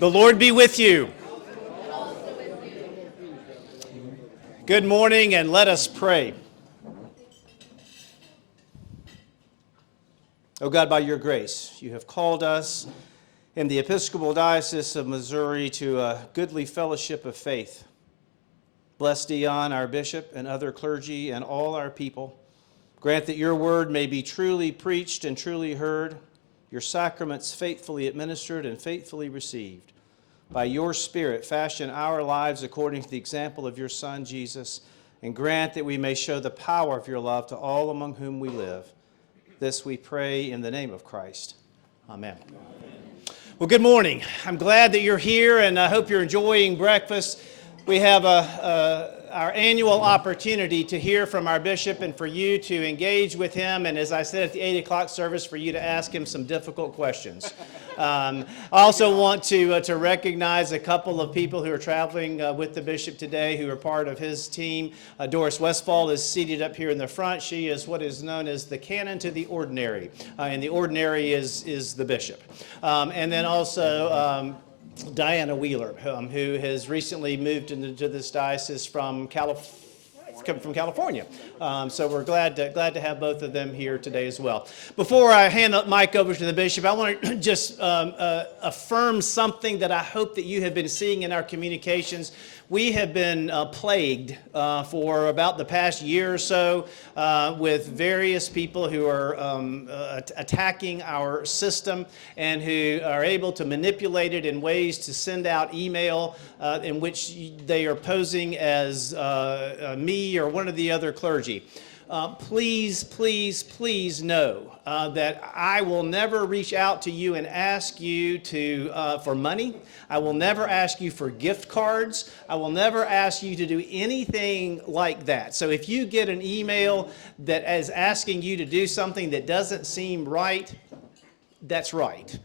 The Lord be with you. Good morning, and let us pray. Oh God, by your grace, you have called us in the Episcopal Diocese of Missouri to a goodly fellowship of faith. Bless Deon, our bishop, and other clergy, and all our people. Grant that your word may be truly preached and truly heard, your sacraments faithfully administered and faithfully received. By your Spirit, fashion our lives according to the example of your Son, Jesus, and grant that we may show the power of your love to all among whom we live. This we pray in the name of Christ. Amen. Well, good morning. I'm glad that you're here, and I hope you're enjoying breakfast. We have our annual opportunity to hear from our bishop and for you to engage with him, and as I said at the 8 o'clock service, for you to ask him some difficult questions. I also want to recognize a couple of people who are traveling with the bishop today who are part of his team. Doris Westfall is seated up here in the front. She is what is known as the canon to the ordinary, and the ordinary is the bishop. And then also Diana Wheeler, who has recently moved into this diocese from California. So we're glad to have both of them here today as well. Before I hand the mic over to the bishop, I want to just affirm something that I hope that you have been seeing in our communications. We have been plagued for about the past year or so with various people who are attacking our system and who are able to manipulate it in ways to send out email in which they are posing as me or one of the other clergy. Please know that I will never reach out to you and ask you for money. I will never ask you for gift cards. I will never ask you to do anything like that. So if you get an email that is asking you to do something that doesn't seem right, that's right.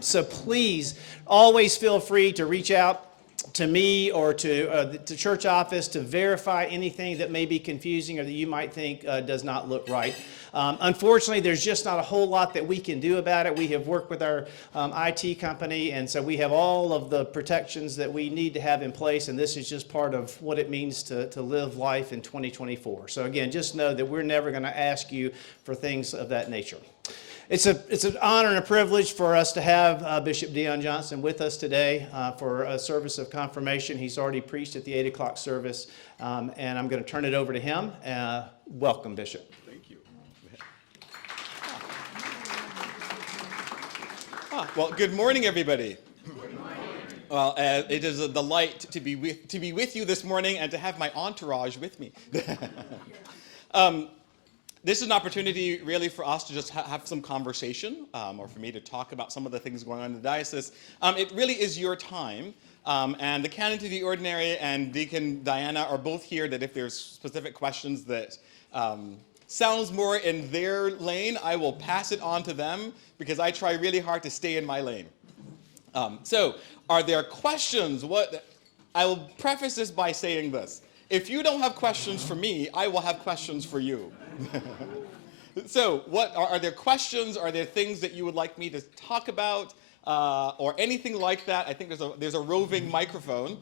So please always feel free to reach out to me or to the church office to verify anything that may be confusing or that you might think does not look right. Unfortunately, there's just not a whole lot that we can do about it. We have worked with our IT company, and so we have all of the protections that we need to have in place, and this is just part of what it means to live life in 2024. So again, just know that we're never going to ask you for things of that nature. It's an honor and a privilege for us to have Bishop Deon Johnson with us today for a service of confirmation. He's already preached at the 8 o'clock service, and I'm going to turn it over to him. Welcome, Bishop. Thank you. Well, good morning, everybody. Good morning. Well, it is a delight to be with you this morning and to have my entourage with me. This is an opportunity really for us to just have some conversation, or for me to talk about some of the things going on in the diocese. It really is your time, and the canon to the ordinary and Deacon Diana are both here, that if there's specific questions that sounds more in their lane, I will pass it on to them, because I try really hard to stay in my lane. So, are there questions? I will preface this by saying this. If you don't have questions for me, I will have questions for you. So, what are there questions? Are there things that you would like me to talk about, or anything like that? I think there's a roving microphone,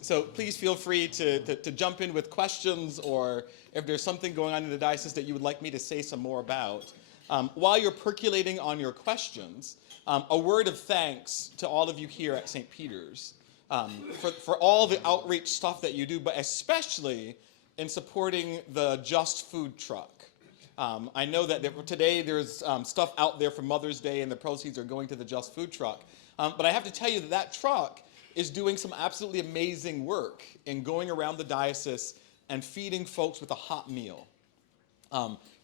so please feel free to jump in with questions, or if there's something going on in the diocese that you would like me to say some more about. While you're percolating on your questions, a word of thanks to all of you here at St. Peter's for all the outreach stuff that you do, but especially in supporting the Just Food truck. I know that today there's stuff out there for Mother's Day, and the proceeds are going to the Just Food truck. But I have to tell you that truck is doing some absolutely amazing work in going around the diocese and feeding folks with a hot meal,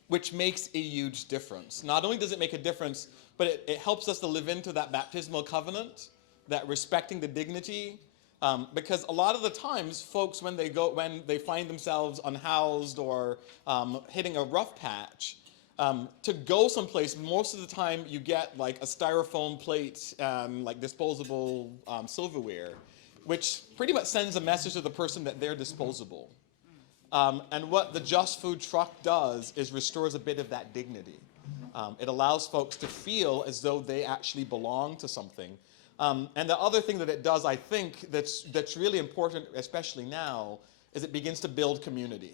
which makes a huge difference. Not only does it make a difference, but it helps us to live into that baptismal covenant, that respecting the dignity. Because a lot of the times, folks, when they find themselves unhoused or hitting a rough patch, to go someplace, most of the time you get like a styrofoam plate, like disposable silverware, which pretty much sends a message to the person that they're disposable. And what the Just Food truck does is restores a bit of that dignity. It allows folks to feel as though they actually belong to something. And the other thing that it does, I think, that's really important, especially now, is it begins to build community.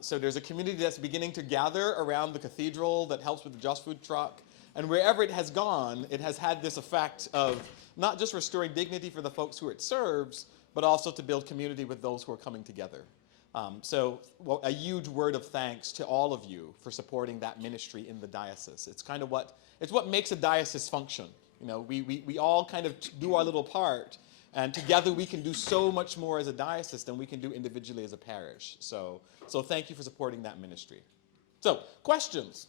So there's a community that's beginning to gather around the cathedral that helps with the Just Food truck. And wherever it has gone, it has had this effect of not just restoring dignity for the folks who it serves, but also to build community with those who are coming together. Well, a huge word of thanks to all of you for supporting that ministry in the diocese. It's kind of what makes a diocese function. You know, we all kind of do our little part, and together we can do so much more as a diocese than we can do individually as a parish. So thank you for supporting that ministry. So, questions?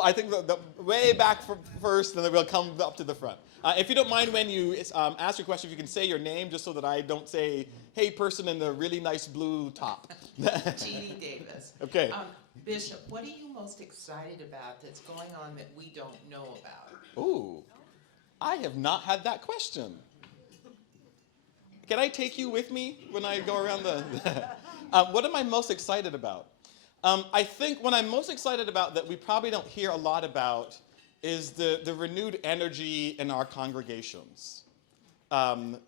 I think the way back first, and then we'll come up to the front. If you don't mind, when you ask your question, if you can say your name, just so that I don't say, "Hey, person in the really nice blue top." Jeannie Davis. Okay. Bishop, what are you most excited about that's going on that we don't know about? Ooh, I have not had that question. Can I take you with me when I go around the... what am I most excited about? I think what I'm most excited about that we probably don't hear a lot about is the renewed energy in our congregations. One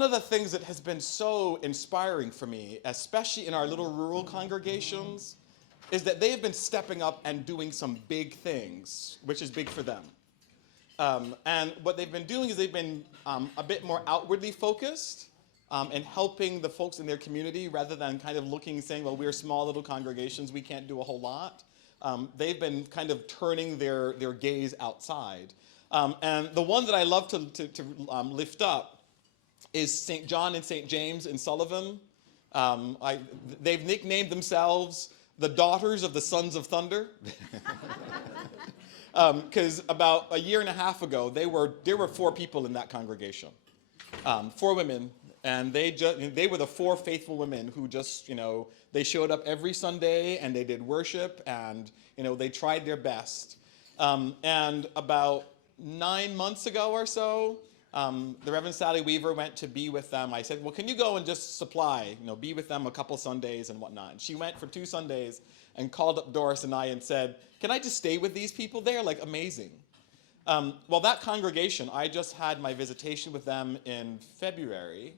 of the things that has been so inspiring for me, especially in our little rural congregations, is that they have been stepping up and doing some big things, which is big for them. And what they've been doing is they've been a bit more outwardly focused and helping the folks in their community rather than kind of looking and saying, well, we're small little congregations, we can't do a whole lot. They've been kind of turning their gaze outside. And the one that I love to lift up is St. John and St. James in Sullivan. They've nicknamed themselves the Daughters of the Sons of Thunder. Because about a year and a half ago, there were 4 people in that congregation, 4 women, and they were the 4 faithful women who just, they showed up every Sunday and they did worship and, they tried their best. And about 9 months ago or so, the Reverend Sally Weaver went to be with them. I said, well, can you go and just supply, be with them a couple Sundays and whatnot? And she went for 2 Sundays and called up Doris and I and said, can I just stay with these people? They're like amazing. Well, that congregation, I just had my visitation with them in February.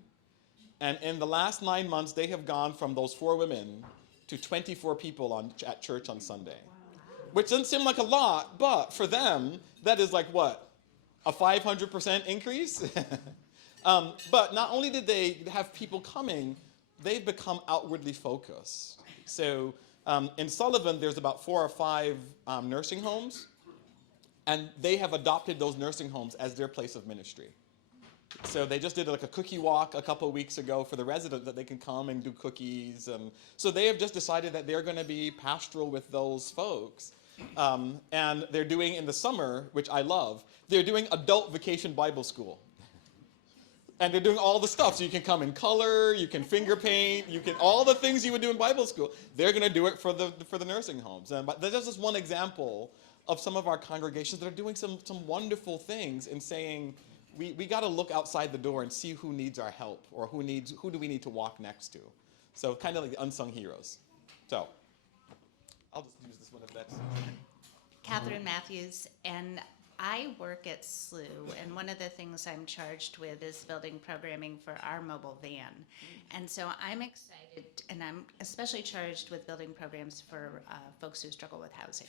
And in the last 9 months, they have gone from those 4 women to 24 people at church on Sunday. Wow. Which doesn't seem like a lot, but for them, that is like what? A 500% increase? But not only did they have people coming, they've become outwardly focused. So in Sullivan, there's about 4 or 5 nursing homes, and they have adopted those nursing homes as their place of ministry. So they just did like a cookie walk a couple of weeks ago for the residents that they can come and do cookies. And so they have just decided that they're going to be pastoral with those folks. And they're doing in the summer, which I love, they're doing adult vacation Bible school. And they're doing all the stuff. So you can come in color, you can finger paint, you can all the things you would do in Bible school. They're going to do it for the nursing homes. But that's just one example of some of our congregations that are doing some wonderful things and saying, we got to look outside the door and see who needs our help or who do we need to walk next to. So kind of like the unsung heroes. So I'll just use this one if that's... Catherine Matthews, and I work at SLU, and one of the things I'm charged with is building programming for our mobile van. And so I'm excited, and I'm especially charged with building programs for folks who struggle with housing.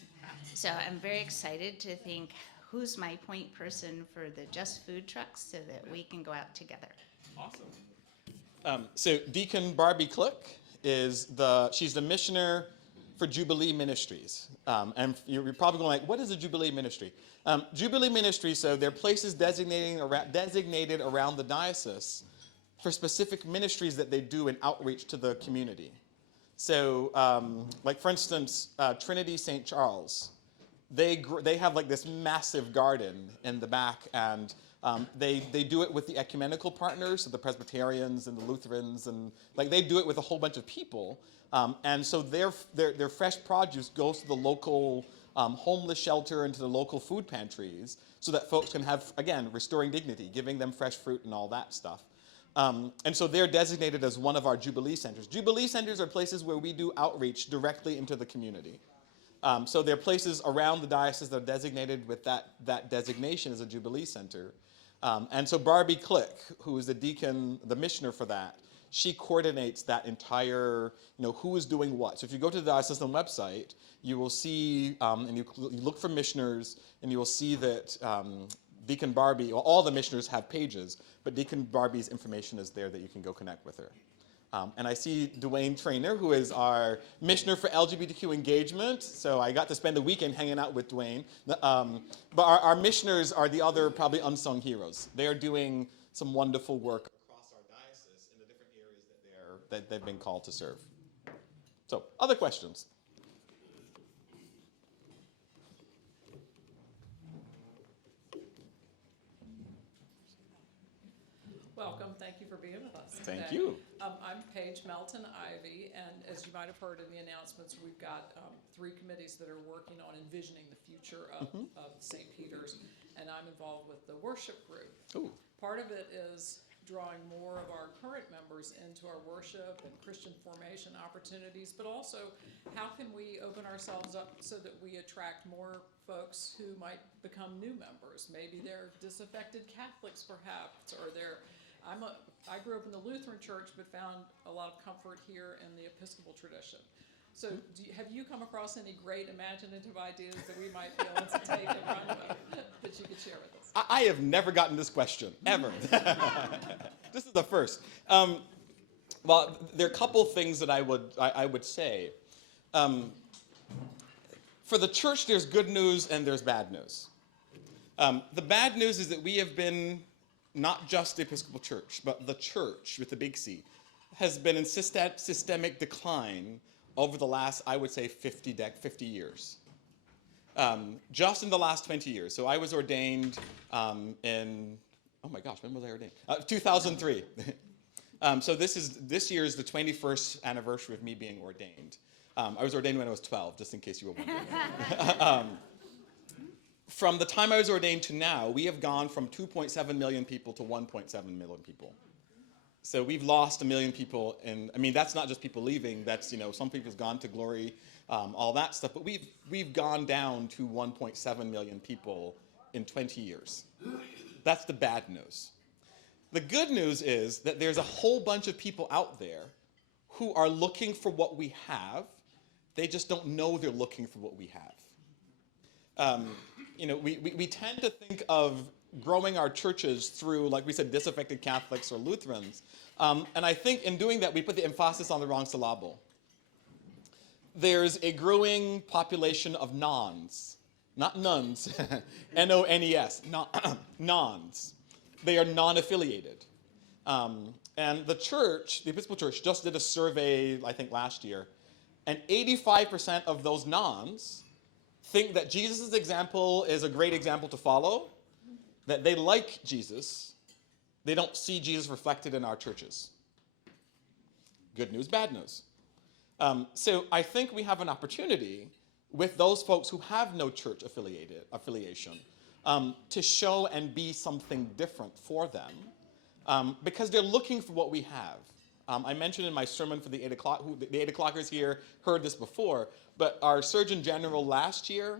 So I'm very excited to think, who's my point person for the Just Food trucks so that we can go out together. Awesome. So Deacon Barbie Click she's the missioner for Jubilee Ministries. And you're probably going like, what is a Jubilee Ministry? Jubilee Ministries, so they're places designated around the diocese for specific ministries that they do in outreach to the community. So, like for instance, Trinity St. Charles, they have like this massive garden in the back, and they do it with the ecumenical partners, so the Presbyterians and the Lutherans, and like they do it with a whole bunch of people. And so their fresh produce goes to the local homeless shelter and to the local food pantries so that folks can have, again, restoring dignity, giving them fresh fruit and all that stuff. And so they're designated as one of our Jubilee centers. Jubilee centers are places where we do outreach directly into the community. So there are places around the diocese that are designated with that designation as a Jubilee Center. And so Barbie Click, who is the deacon, the missioner for that, she coordinates that entire, who is doing what. So if you go to the diocesan website, you will see, and you look for missioners, and you will see that Deacon Barbie, well, all the missioners have pages, but Deacon Barbie's information is there that you can go connect with her. And I see Dwayne Trainer, who is our missioner for LGBTQ engagement. So I got to spend the weekend hanging out with Dwayne. But our missioners are the other probably unsung heroes. They are doing some wonderful work across our diocese in the different areas that they've been called to serve. So, other questions? Welcome. Thank you for being with us Thank today. you. I'm Paige Melton Ivy, and as you might have heard in the announcements, we've got 3 committees that are working on envisioning the future of St. Peter's, and I'm involved with the worship group. Ooh. Part of it is drawing more of our current members into our worship and Christian formation opportunities, but also how can we open ourselves up so that we attract more folks who might become new members. Maybe they're disaffected Catholics perhaps, or I grew up in the Lutheran church but found a lot of comfort here in the Episcopal tradition. So have you come across any great imaginative ideas that we might be able to take and run with that you could share with us? I have never gotten this question, ever. This is the first. Well, there are a couple things that I would say. For the church, there's good news and there's bad news. The bad news is that we have been, not just the Episcopal Church, but the church with the big C, has been in systemic decline over the last, I would say, 50 years. Just in the last 20 years. So I was ordained in, oh my gosh, when was I ordained? 2003. So this year is the 21st anniversary of me being ordained. I was ordained when I was 12, just in case you were wondering. From the time I was ordained to now, we have gone from 2.7 million people to 1.7 million people. So we've lost 1 million people, and I mean that's not just people leaving. That's some people's gone to glory, all that stuff. But we've gone down to 1.7 million people in 20 years. That's the bad news. The good news is that there's a whole bunch of people out there who are looking for what we have. They just don't know they're looking for what we have. We tend to think of growing our churches through, like we said, disaffected Catholics or Lutherans. And I think in doing that, we put the emphasis on the wrong syllable. There's a growing population of nons, not nuns, N-O-N-E-S, nons. They are non-affiliated. And the church, the Episcopal Church, just did a survey, I think last year, and 85% of those nons think that Jesus' example is a great example to follow, that they like Jesus, they don't see Jesus reflected in our churches. Good news, bad news. So I think we have an opportunity with those folks who have no church affiliation to show and be something different for them because they're looking for what we have. I mentioned in my sermon for the 8 o'clock, the 8 o'clockers here heard this before, but our Surgeon General last year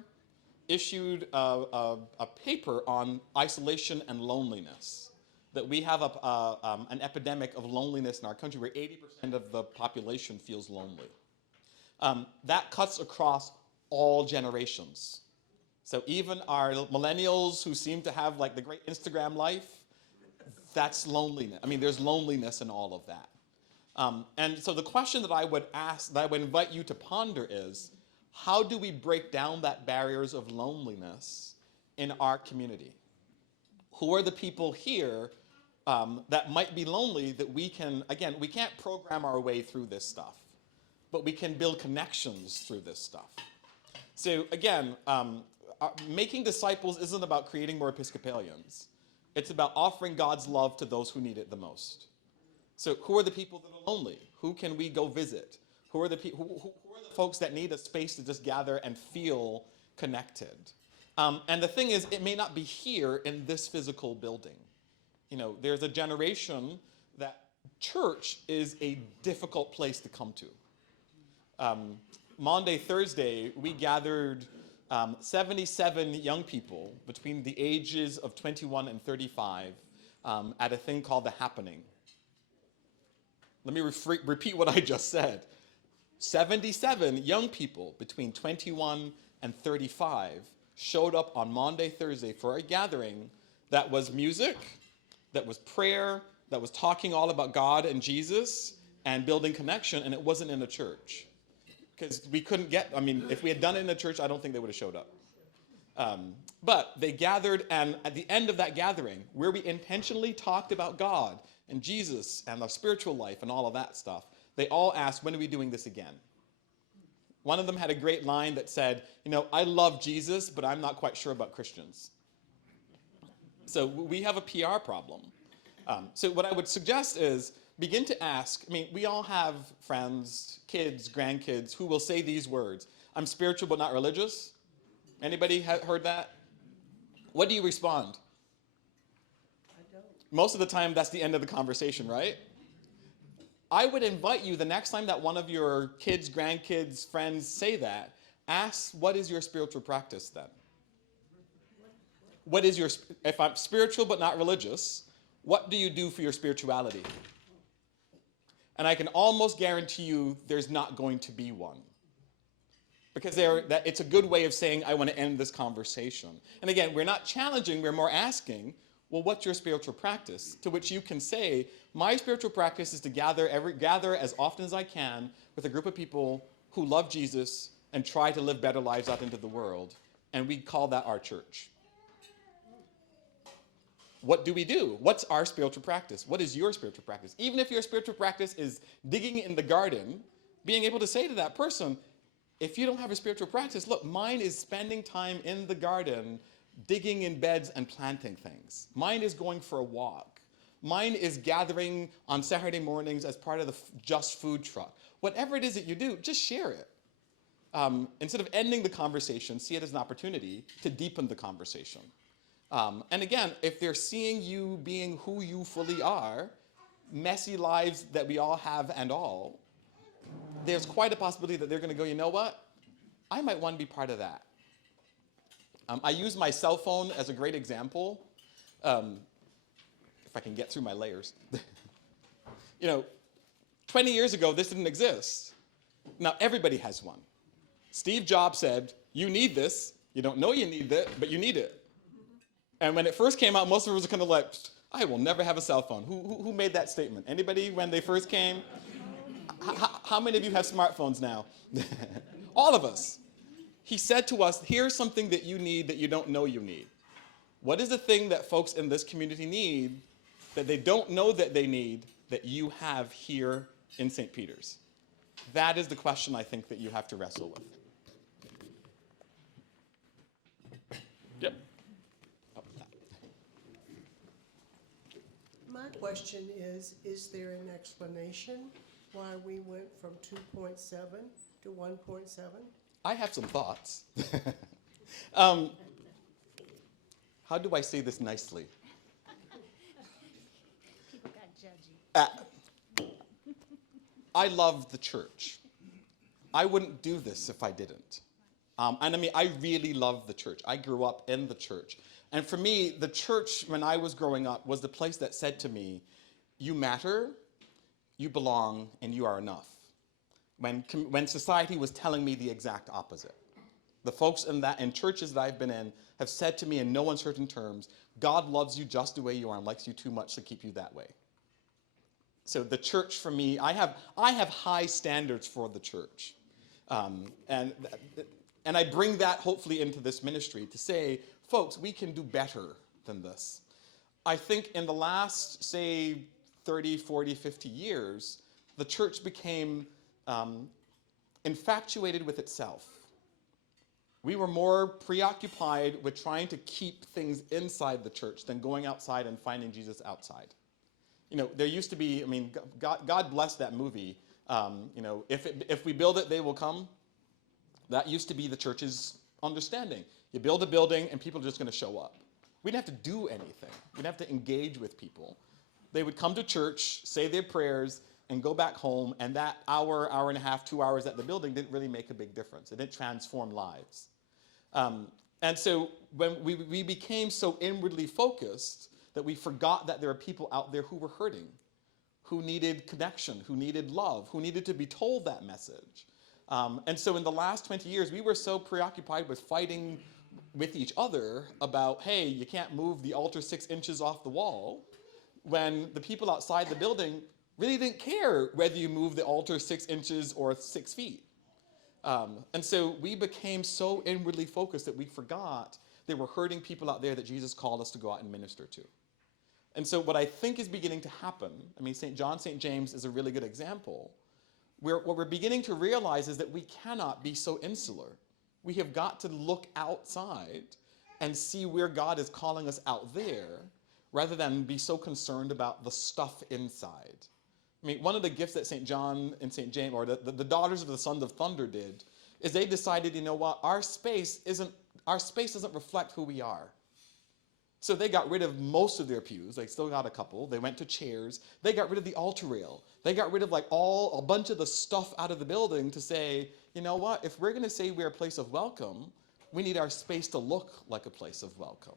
issued a paper on isolation and loneliness, that we have an epidemic of loneliness in our country where 80% of the population feels lonely. That cuts across all generations. So even our millennials who seem to have like the great Instagram life, that's loneliness. I mean, there's loneliness in all of that. And so the question that I would ask, that I would invite you to ponder is, how do we break down that barriers of loneliness in our community? Who are the people here that might be lonely that we can, again, we can't program our way through this stuff, but we can build connections through this stuff. So again, making disciples isn't about creating more Episcopalians. It's about offering God's love to those who need it the most. So who are the people that are lonely? Who can we go visit? Who are the folks that need a space to just gather and feel connected? And the thing is, it may not be here in this physical building. There's a generation that church is a difficult place to come to. Maundy Thursday, we gathered 77 young people between the ages of 21 and 35 at a thing called The Happening. Let me repeat what I just said. 77 young people between 21 and 35 showed up on Maundy Thursday for a gathering that was music, that was prayer, that was talking all about God and Jesus and building connection, and it wasn't in a church. Because we couldn't get, if we had done it in a church, I don't think they would have showed up. But they gathered, and at the end of that gathering, where we intentionally talked about God and Jesus and our spiritual life and all of that stuff, they all asked, when are we doing this again? One of them had a great line that said, I love Jesus, but I'm not quite sure about Christians. So we have a PR problem. So what I would suggest is begin to ask, we all have friends, kids, grandkids who will say these words, I'm spiritual but not religious. Anybody heard that? What do you respond? I don't. Most of the time, that's the end of the conversation, right? I would invite you the next time that one of your kids, grandkids, friends say that, ask, what is your spiritual practice then? If I'm spiritual but not religious, what do you do for your spirituality? And I can almost guarantee you there's not going to be one. Because it's a good way of saying, I want to end this conversation. And again, we're not challenging, we're more asking, well, what's your spiritual practice? To which you can say, my spiritual practice is to gather as often as I can with a group of people who love Jesus and try to live better lives out into the world. And we call that our church. What do we do? What's our spiritual practice? What is your spiritual practice? Even if your spiritual practice is digging in the garden, being able to say to that person, if you don't have a spiritual practice, look, mine is spending time in the garden, digging in beds and planting things. Mine is going for a walk. Mine is gathering on Saturday mornings as part of the Just Food truck. Whatever it is that you do, just share it. Instead of ending the conversation, see it as an opportunity to deepen the conversation. And again, if they're seeing you being who you fully are, messy lives that we all have and all, there's quite a possibility that they're going to go, you know what? I might want to be part of that. I use my cell phone as a great example. If I can get through my layers. 20 years ago, this didn't exist. Now everybody has one. Steve Jobs said, you need this. You don't know you need it, but you need it. And when it first came out, most of us were kind of like, I will never have a cell phone. Who made that statement? Anybody when they first came? How many of you have smartphones now? All of us. He said to us, here's something that you need that you don't know you need. What is the thing that folks in this community need that they don't know that they need that you have here in St. Peter's? That is the question I think that you have to wrestle with. Yep. My question is there an explanation why we went from 2.7 to 1.7? I have some thoughts. How do I say this nicely? People got judgy. I love the church. I wouldn't do this if I didn't. I really love the church. I grew up in the church. And for me, the church, when I was growing up, was the place that said to me, you matter, you belong, and you are enough. When society was telling me the exact opposite. The folks in churches that I've been in have said to me in no uncertain terms, God loves you just the way you are and likes you too much to keep you that way. So the church for me, I have high standards for the church. And I bring that hopefully into this ministry to say, folks, we can do better than this. I think in the last, say, 30, 40, 50 years, the church became infatuated with itself. We were more preoccupied with trying to keep things inside the church than going outside and finding Jesus outside. There used to be, God bless that movie. If we build it, they will come. That used to be the church's understanding. You build a building and people are just going to show up. We didn't have to do anything. We didn't have to engage with people. They would come to church, say their prayers, and go back home, and that hour, hour and a half, 2 hours at the building didn't really make a big difference. It didn't transform lives. And so when we became so inwardly focused that we forgot that there are people out there who were hurting, who needed connection, who needed love, who needed to be told that message. And so in the last 20 years, we were so preoccupied with fighting with each other about, hey, you can't move the altar 6 inches off the wall, when the people outside the building really didn't care whether you moved the altar 6 inches or 6 feet. And so we became so inwardly focused that we forgot there were hurting people out there that Jesus called us to go out and minister to. And so what I think is beginning to happen, I mean, St. John, St. James is a really good example, where what we're beginning to realize is that we cannot be so insular. We have got to look outside and see where God is calling us out there, rather than be so concerned about the stuff inside. I mean, one of the gifts that St. John and St. James, or the daughters of the Sons of Thunder did, is they decided, you know what, our space doesn't reflect who we are. So they got rid of most of their pews. They still got a couple. They went to chairs. They got rid of the altar rail. They got rid of a bunch of the stuff out of the building to say, you know what, if we're going to say we're a place of welcome, we need our space to look like a place of welcome.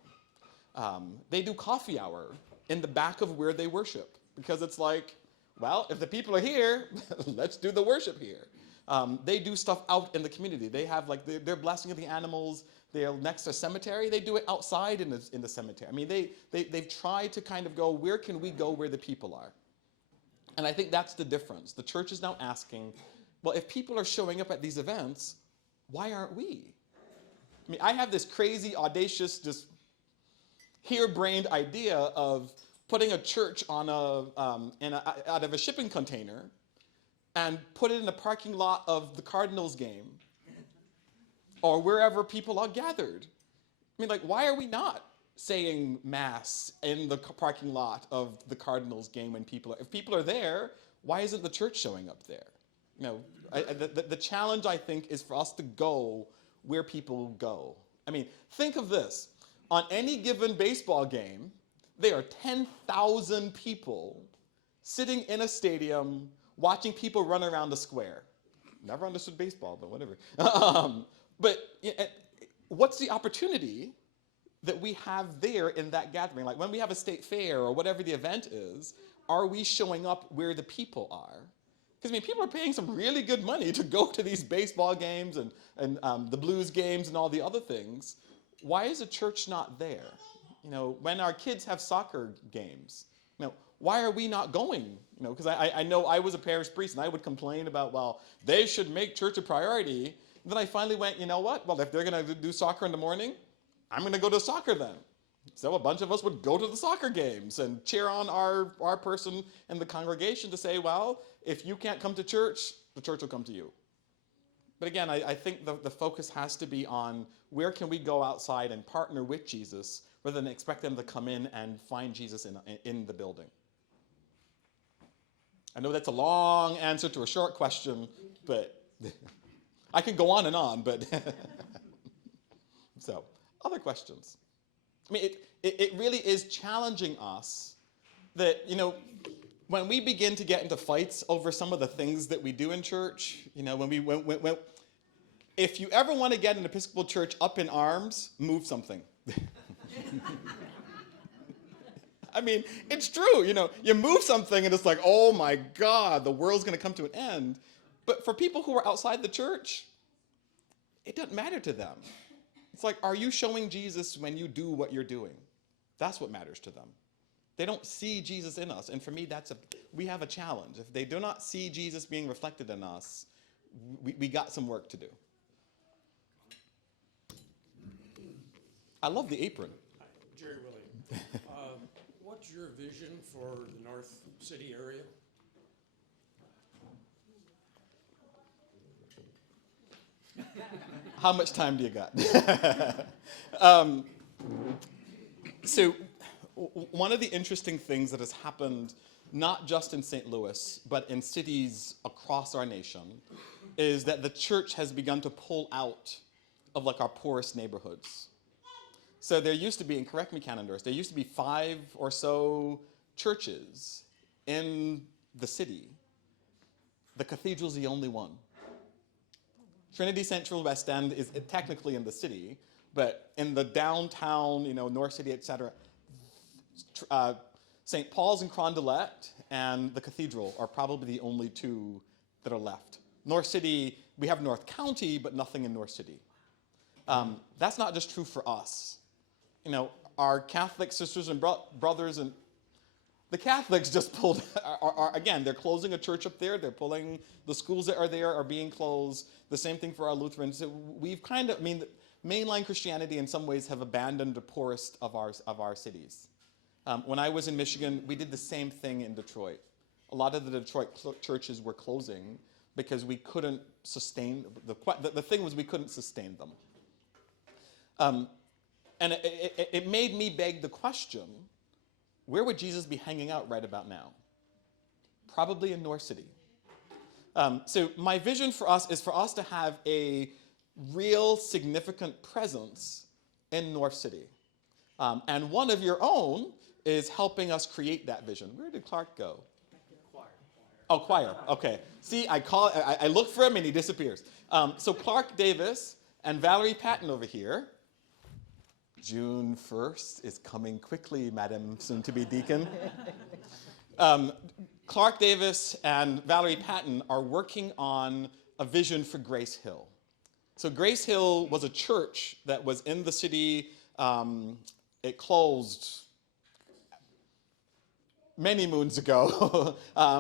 They do coffee hour in the back of where they worship, because it's like, well, if the people are here, let's do the worship here. They do stuff out in the community. They have their blessing of the animals. They're next to a cemetery. They do it outside in the cemetery. I mean, they've tried to kind of go, where can we go where the people are? And I think that's the difference. The church is now asking, well, if people are showing up at these events, why aren't we? I mean, I have this crazy, audacious, just harebrained idea of putting a church on out of a shipping container and put it in the parking lot of the Cardinals game or wherever people are gathered. I mean, why are we not saying Mass in the parking lot of the Cardinals game when if people are there, why isn't the church showing up there? You know, the challenge, I think, is for us to go where people go. I mean, think of this. On any given baseball game, there are 10,000 people sitting in a stadium watching people run around the square. Never understood baseball, but whatever. But what's the opportunity that we have there in that gathering? Like when we have a state fair or whatever the event is, are we showing up where the people are? Because I mean, people are paying some really good money to go to these baseball games and the blues games and all the other things. Why is the church not there? You know, when our kids have soccer games, you know, why are we not going? You know, because I know I was a parish priest and I would complain about, well, they should make church a priority. And then I finally went, you know what? Well, if they're going to do soccer in the morning, I'm going to go to soccer then. So a bunch of us would go to the soccer games and cheer on our person in the congregation to say, well, if you can't come to church, the church will come to you. But again, I think the focus has to be on where can we go outside and partner with Jesus rather than expect them to come in and find Jesus in the building. I know that's a long answer to a short question, but I can go on, but so other questions. I mean, it really is challenging us that, you know, when we begin to get into fights over some of the things that we do in church, you know, when if you ever want to get an Episcopal church up in arms, move something. I mean, it's true, you know, you move something and it's like, oh my God, the world's going to come to an end. But for people who are outside the church, it doesn't matter to them. It's like, are you showing Jesus when you do what you're doing? That's what matters to them. They don't see Jesus in us. And for me, we have a challenge. If they do not see Jesus being reflected in us, we got some work to do. I love the apron. Hi, Jerry Willie. What's your vision for the North City area? How much time do you got? So one of the interesting things that has happened, not just in St. Louis, but in cities across our nation, is that the church has begun to pull out of our poorest neighborhoods. So there used to be, and correct me, Canoners, there used to be 5 or so churches in the city The cathedral's the only one. Trinity Central West End is technically in the city, but in the downtown, North City, etc., St. Paul's and Carondelet and the cathedral are probably the only two that are left. North City, we have North County, but nothing in North City. That's not just true for us. Our Catholic sisters and brothers, and the Catholics just pulled, again, they're closing a church up there. They're pulling, the schools that are there are being closed. The same thing for our Lutherans. So we've mainline Christianity in some ways have abandoned the poorest of our cities. When I was in Michigan, we did the same thing in Detroit. A lot of the Detroit churches were closing because we couldn't sustain, the thing was we couldn't sustain them. And it made me beg the question, where would Jesus be hanging out right about now? Probably in North City. So my vision for us is for us to have a real significant presence in North City. And one of your own is helping us create that vision. Where did Clark go? Choir. Oh, choir. Okay. See, I look for him and he disappears. So Clark Davis and Valerie Patton over here. June 1st is coming quickly, Madam soon-to-be deacon. Clark Davis and Valerie Patton are working on a vision for Grace Hill. So Grace Hill was a church that was in the city. It closed many moons ago.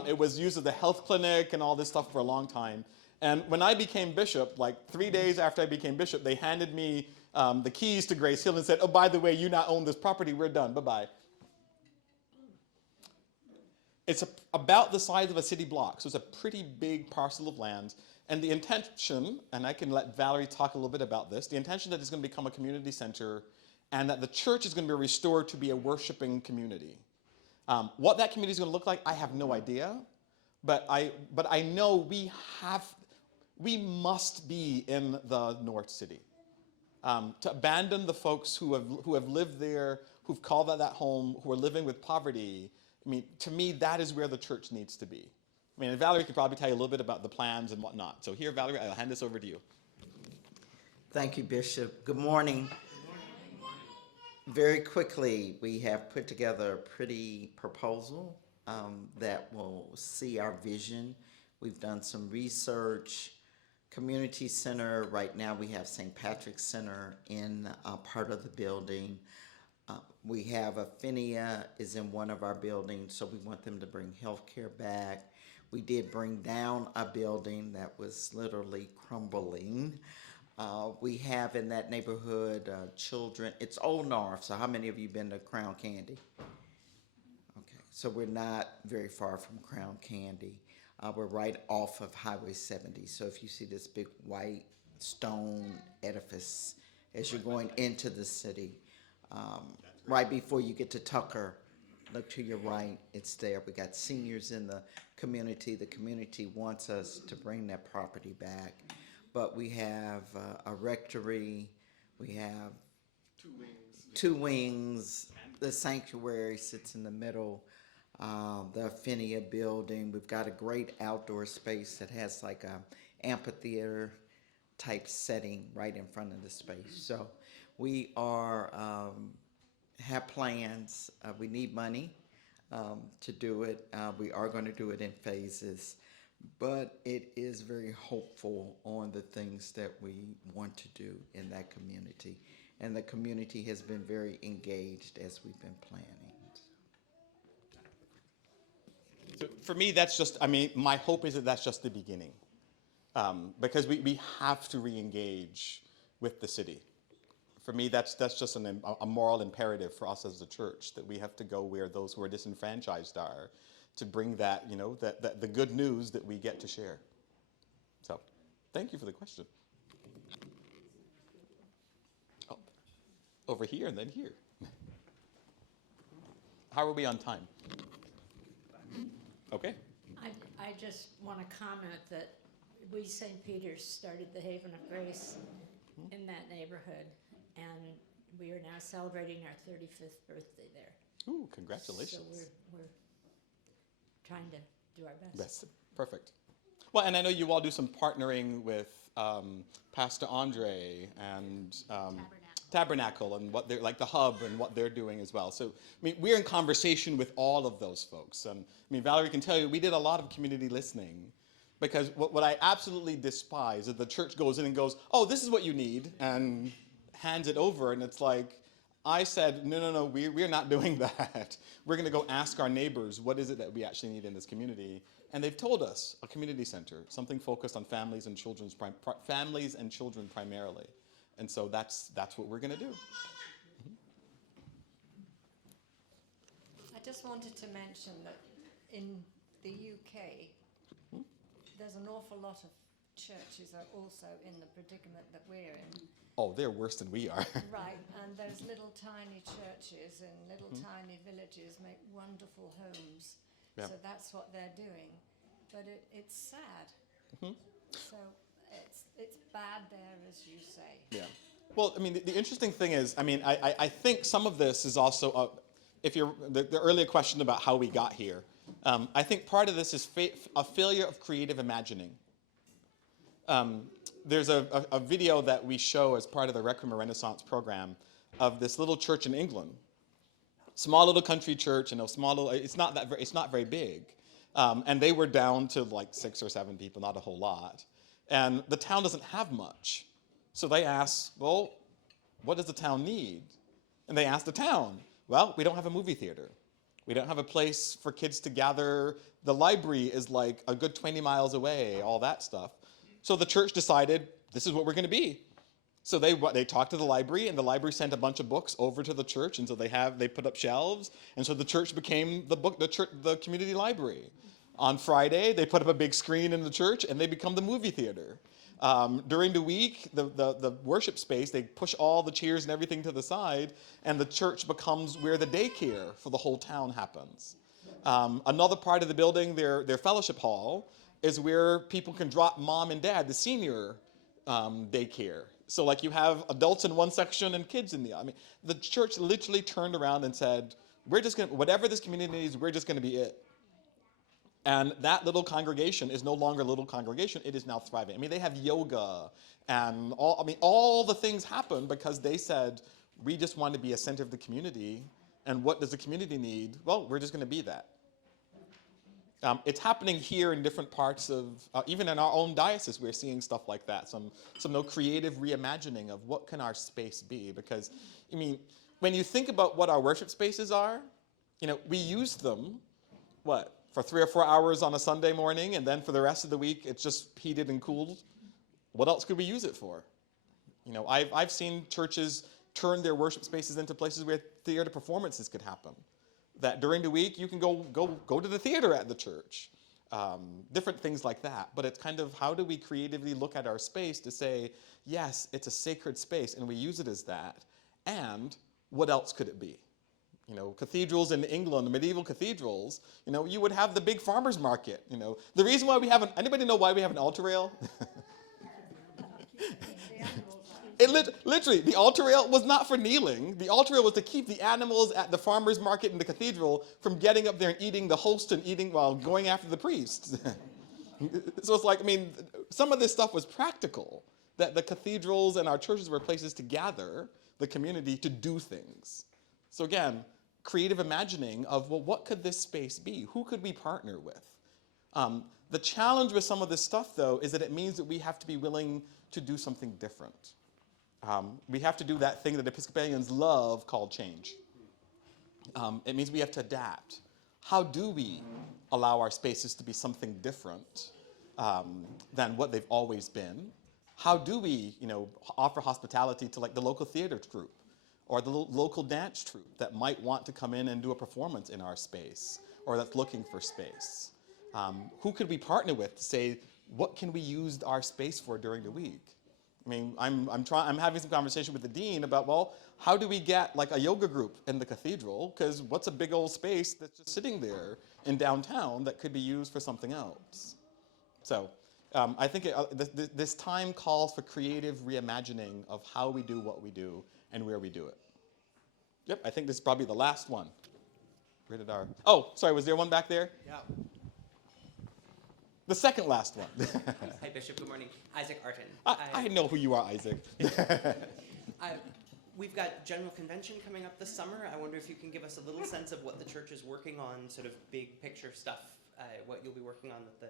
It was used as a health clinic and all this stuff for a long time. And when I became bishop, like 3 days after I became bishop, they handed me the keys to Grace Hill and said, oh, by the way, you now own this property. We're done. Bye-bye. It's about the size of a city block, so it's a pretty big parcel of land. And the intention, and I can let Valerie talk a little bit about this, the intention that it's going to become a community center and that the church is going to be restored to be a worshiping community. What that community is going to look like, I have no idea. But I know we must be in the North City. To abandon the folks who have lived there, who've called that home, who are living with poverty, to me, that is where the church needs to be. And Valerie could probably tell you a little bit about the plans and whatnot. So here, Valerie, I'll hand this over to you. Thank you, Bishop. Good morning. Very quickly, we have put together a pretty proposal that will see our vision. We've done some research. Community center, right now we have St. Patrick's Center in part of the building. We have Affinia is in one of our buildings, so we want them to bring healthcare back. We did bring down a building that was literally crumbling. We have in that neighborhood children. It's Old North, so how many of you been to Crown Candy? Okay, so we're not very far from Crown Candy. We're right off of Highway 70. So if you see this big white stone edifice as you're going into the city, right before you get to Tucker, look to your right, it's there. We got seniors in the community. The community wants us to bring that property back. But we have a rectory, we have two wings, the sanctuary sits in the middle. The Affinia building. We've got a great outdoor space that has like a amphitheater type setting right in front of the space. So we are have plans. We need money to do it. We are going to do it in phases, but it is very hopeful on the things that we want to do in that community. And the community has been very engaged as we've been planning. So for me, that's just, my hope is that that's just the beginning. Because we have to re-engage with the city. For me, that's just a moral imperative for us as a church, that we have to go where those who are disenfranchised are, to bring that, the good news that we get to share. So, thank you for the question. Oh, over here and then here. How are we on time? Okay. I just want to comment that we, St. Peter's, started the Haven of Grace in that neighborhood, and we are now celebrating our 35th birthday there. Ooh, congratulations. So we're trying to do our best. That's perfect. Well, and I know you all do some partnering with Pastor Andre and Tabernacle and what they're like the hub and what they're doing as well. So I mean, we're in conversation with all of those folks. I mean, Valerie can tell you we did a lot of community listening, because what I absolutely despise is the church goes in and goes, "Oh, this is what you need," and hands it over, and it's like, I said, no, we're not doing that. We're going to go ask our neighbors, what is it that we actually need in this community? And they've told us a community center, something focused on families and children primarily. And so that's what we're going to do. I just wanted to mention that in the UK, there's an awful lot of churches are also in the predicament that we're in. Oh, they're worse than we are. Right, and those little tiny churches in little tiny villages make wonderful homes. Yeah. So that's what they're doing. But it's sad. So it's bad there, as you say. Yeah. Well, I mean, the interesting thing is, I mean, I think some of this is also, if you're, the earlier question about how we got here, I think part of this is a failure of creative imagining. There's a video that we show as part of the Requiem or Renaissance program of this little church in England, small little country church, small little, it's not very big, and they were down to like 6 or 7 people, not a whole lot, and the town doesn't have much, so they asked, well, what does the town need? And they asked the town, well, we don't have a movie theater, we don't have a place for kids to gather, the library is like a good 20 miles away, all that stuff. So the church decided, this is what we're going to be. So they talked to the library, and the library sent a bunch of books over to the church, and so they put up shelves, and so the church became the community library. On Friday, they put up a big screen in the church, and they become the movie theater. During the week, the worship space, they push all the chairs and everything to the side, and the church becomes where the daycare for the whole town happens. Another part of the building, their fellowship hall, is where people can drop mom and dad, the senior daycare. So like you have adults in one section and kids in the other. I mean, the church literally turned around and said, we're just going to, whatever this community needs, we're just going to be it. And that little congregation is no longer a little congregation, it is now thriving. I mean, they have yoga and all the things happen because they said, we just want to be a center of the community. And what does the community need? Well, we're just going to be that. It's happening here in different parts of, even in our own diocese, we're seeing stuff like that. Some creative reimagining of what can our space be. Because, I mean, when you think about what our worship spaces are, we use them, for 3 or 4 hours on a Sunday morning, and then for the rest of the week, it's just heated and cooled. What else could we use it for? I've seen churches turn their worship spaces into places where theater performances could happen. That during the week, you can go to the theater at the church. Different things like that. But it's kind of, how do we creatively look at our space to say, yes, it's a sacred space, and we use it as that. And what else could it be? Cathedrals in England, medieval cathedrals, you would have the big farmer's market. The reason why anybody know why we have an altar rail? Literally, the altar rail was not for kneeling. The altar rail was to keep the animals at the farmer's market in the cathedral from getting up there and eating the host and eating while going after the priest. So it's like, some of this stuff was practical, that the cathedrals and our churches were places to gather the community to do things. So again, creative imagining of, well, what could this space be? Who could we partner with? The challenge with some of this stuff, though, is that it means that we have to be willing to do something different. We have to do that thing that Episcopalians love called change. It means we have to adapt. How do we allow our spaces to be something different than what they've always been? How do we, offer hospitality to like the local theater troupe or the local dance troupe that might want to come in and do a performance in our space or that's looking for space? Who could we partner with to say, what can we use our space for during the week? I'm having some conversation with the dean about, well, how do we get like a yoga group in the cathedral? Because what's a big old space that's just sitting there in downtown that could be used for something else? So I think this time calls for creative reimagining of how we do what we do and where we do it. Yep, I think this is probably the last one. Where did our, oh, sorry, was there one back there? Yeah. The second last one. Hi, Bishop. Good morning. Isaac Arton. I know who you are, Isaac. We've got General Convention coming up this summer. I wonder if you can give us a little sense of what the church is working on, sort of big picture stuff, what you'll be working on with the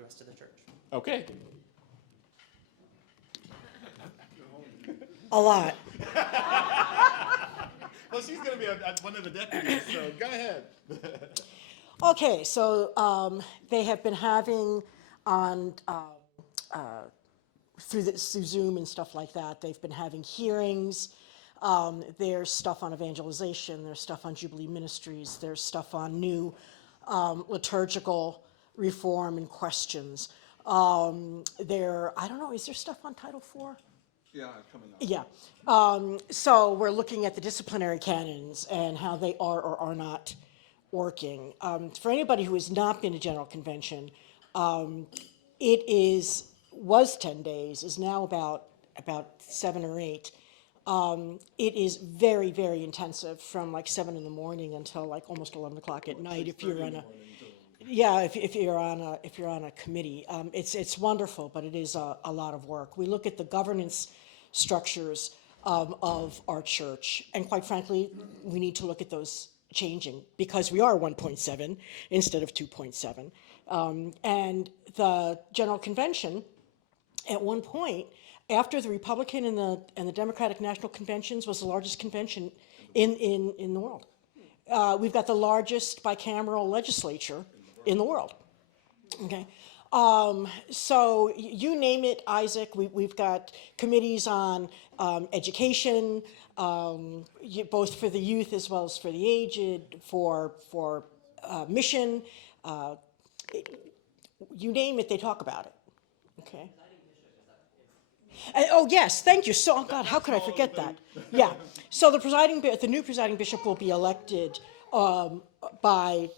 rest of the church. Okay. A lot. Well, she's going to be one of the deputies, so go ahead. Okay, so they have been having on through Zoom and stuff like that. They've been having hearings. There's stuff on evangelization. There's stuff on Jubilee Ministries. There's stuff on new liturgical reform and questions. I don't know. Is there stuff on Title IV? Yeah, coming up. Yeah. So we're looking at the disciplinary canons and how they are or are not working. For anybody who has not been to General Convention, it was 10 days, is now about 7 or 8. It is very, very intensive from like 7 in the morning until like almost 11 o'clock at night if you're on a if you're on a committee. It's wonderful, but it is a lot of work. We look at the governance structures of our church, and quite frankly, we need to look at those changing because we are 1.7 instead of 2.7. And the General Convention, at one point, after the Republican and the Democratic National Conventions, was the largest convention in the world. We've got the largest bicameral legislature in the world. Okay. So you name it, Isaac. We've got committees on education, both for the youth as well as for the aged, for mission. You name it, they talk about it. Okay. Oh yes, thank you. So, oh God, how could I forget that? Yeah. So the new presiding bishop will be elected by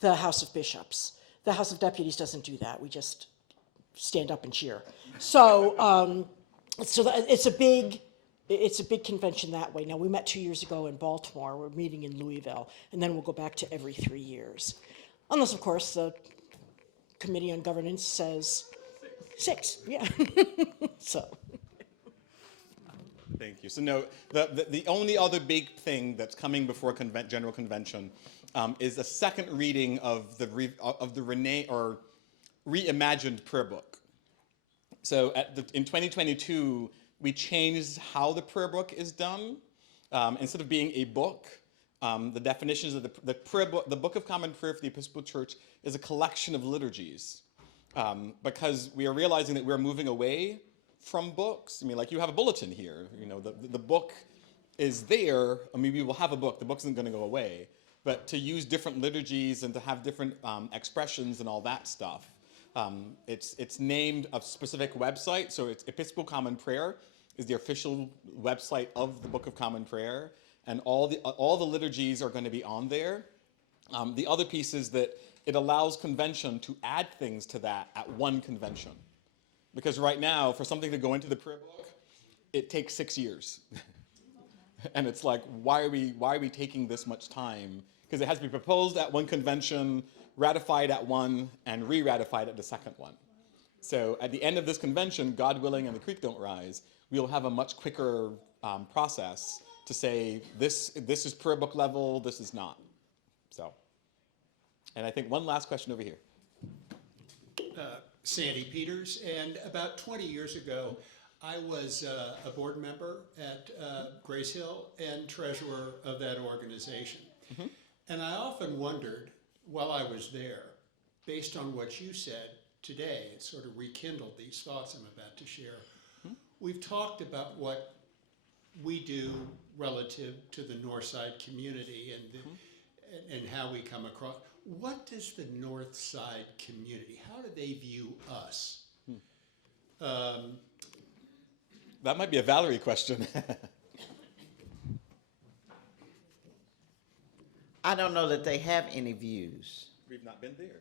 the House of Bishops. The House of Deputies doesn't do that. We just stand up and cheer. So, it's a big convention that way. Now we met 2 years ago in Baltimore. We're meeting in Louisville, and then we'll go back to every 3 years, unless of course the Committee on Governance says 6. Yeah. So. Thank you. So no, the only other big thing that's coming before General Convention is a second reading of the reimagined prayer book. So in 2022, we changed how the prayer book is done. Instead of being a book, the definitions of the prayer book, the Book of Common Prayer for the Episcopal Church is a collection of liturgies, because we are realizing that we're moving away from books. I mean, like you have a bulletin here. You know, the book is there. I mean, we will have a book. The book isn't going to go away. But to use different liturgies and to have different expressions and all that stuff, it's named a specific website. So it's Episcopal Common Prayer is the official website of the Book of Common Prayer, and all the liturgies are going to be on there. The other piece is that it allows convention to add things to that at one convention. Because right now, for something to go into the prayer book, it takes 6 years. And it's like, why are we taking this much time? Because it has to be proposed at one convention, ratified at one, and re-ratified at the second one. So at the end of this convention, God willing and the creek don't rise, we'll have a much quicker process to say, this is prayer book level, this is not. So, and I think one last question over here. Sandy Peters, and about 20 years ago, I was a board member at Grace Hill and treasurer of that organization. Mm-hmm. And I often wondered, while I was there, based on what you said today, it sort of rekindled these thoughts I'm about to share. Mm-hmm. We've talked about what we do relative to the Northside community and how we come across. What does the North Side community, how do they view us? That might be a Valerie question. I don't know that they have any views. We've not been there.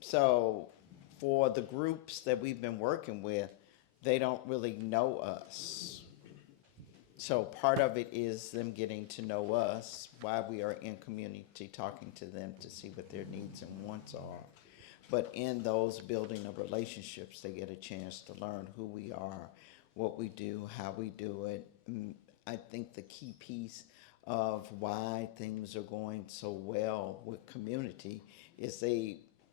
So for the groups that we've been working with, they don't really know us. So part of it is them getting to know us while we are in community, talking to them to see what their needs and wants are. But in those building of relationships, they get a chance to learn who we are, what we do, how we do it. I think the key piece of why things are going so well with community is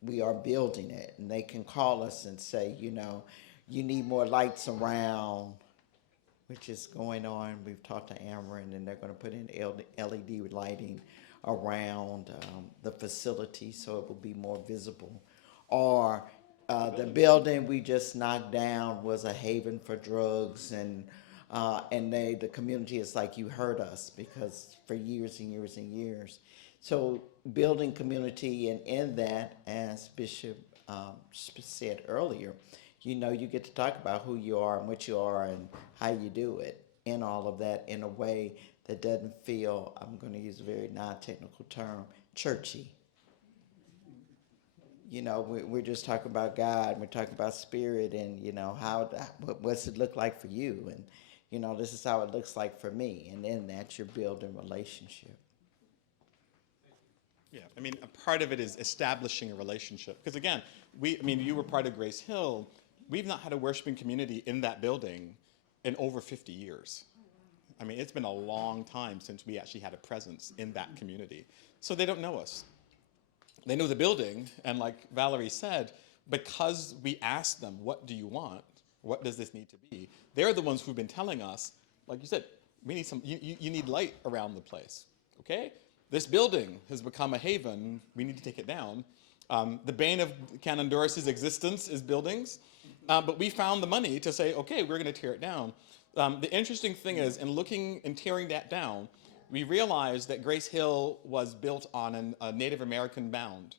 we are building it, and they can call us and say, you know, you need more lights around, which is going on. We've talked to Ameren, and they're going to put in LED lighting around the facility so it will be more visible. Or the building we just knocked down was a haven for drugs, and the community is like, you heard us, because for years and years and years. So building community, and in that, as Bishop said earlier, you know, you get to talk about who you are and what you are and how you do it, in all of that, in a way that doesn't feel, I'm going to use a very non-technical term, churchy. You know, we're just talking about God, and we're talking about spirit, and, you know, what's it look like for you? And, you know, this is how it looks like for me. And in that, you're building relationship. Yeah, I mean, a part of it is establishing a relationship. Because again, you were part of Grace Hill. We've not had a worshiping community in that building in over 50 years. I mean, it's been a long time since we actually had a presence in that community. So they don't know us. They know the building, and like Valerie said, because we asked them, what do you want? What does this need to be? They're the ones who've been telling us, like you said, we need you need light around the place, okay? This building has become a haven. We need to take it down. The bane of Canon Doris's existence is buildings, but we found the money to say, okay, we're going to tear it down. The interesting thing is, in looking and tearing that down, we realized that Grace Hill was built on a Native American mound.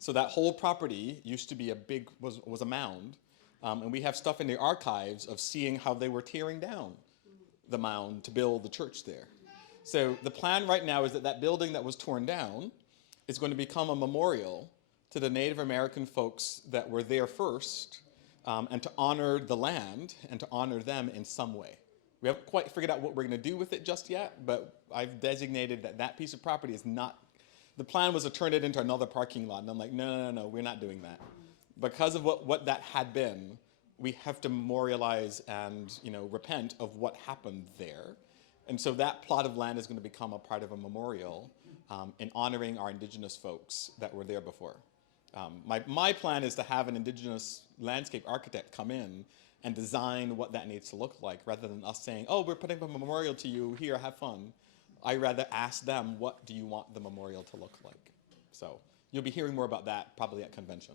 So that whole property used to be was a mound, and we have stuff in the archives of seeing how they were tearing down the mound to build the church there. So the plan right now is that building that was torn down is going to become a memorial to the Native American folks that were there first, and to honor the land and to honor them in some way. We haven't quite figured out what we're going to do with it just yet, but I've designated that piece of property is not, the plan was to turn it into another parking lot, and I'm like, no, we're not doing that. Because of what that had been, we have to memorialize and, you know, repent of what happened there. And so that plot of land is going to become a part of a memorial in honoring our indigenous folks that were there before. My plan is to have an indigenous landscape architect come in and design what that needs to look like, rather than us saying, oh, we're putting a memorial to you, here, have fun. I rather ask them, what do you want the memorial to look like? So you'll be hearing more about that probably at convention.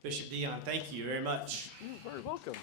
Bishop Deon, thank you very much. You're very welcome.